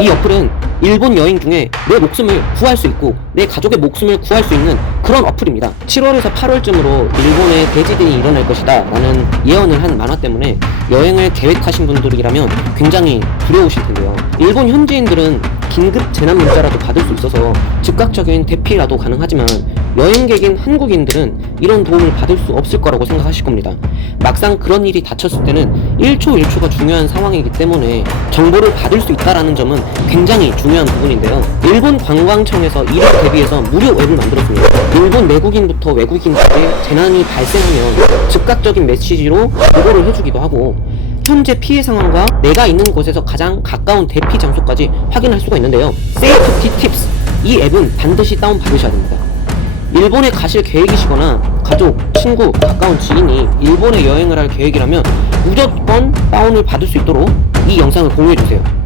이 어플은 일본 여행 중에 내 목숨을 구할 수 있고 내 가족의 목숨을 구할 수 있는 그런 어플입니다. 7월에서 8월쯤으로 일본에 대지진이 일어날 것이다 라는 예언을 한 만화 때문에 여행을 계획하신 분들이라면 굉장히 두려우실 텐데요. 일본 현지인들은 긴급 재난 문자라도 받을 수 있어서 즉각적인 대피라도 가능하지만 여행객인 한국인들은 이런 도움을 받을 수 없을 거라고 생각하실 겁니다. 막상 그런 일이 닥쳤을 때는 1초 1초가 중요한 상황이기 때문에 정보를 받을 수 있다라는 점은 굉장히 중요한 부분인데요. 일본 관광청에서 이를 대비해서 무료 앱을 만들었습니다. 일본 내국인부터 외국인까지 재난이 발생하면 즉각적인 메시지로 보고를 해주기도 하고 현재 피해 상황과 내가 있는 곳에서 가장 가까운 대피 장소까지 확인할 수가 있는데요. 세이프티 팁스 이 앱은 반드시 다운 받으셔야 됩니다. 일본에 가실 계획이시거나 가족, 친구, 가까운 지인이 일본에 여행을 할 계획이라면 무조건 다운을 받을 수 있도록 이 영상을 공유해주세요.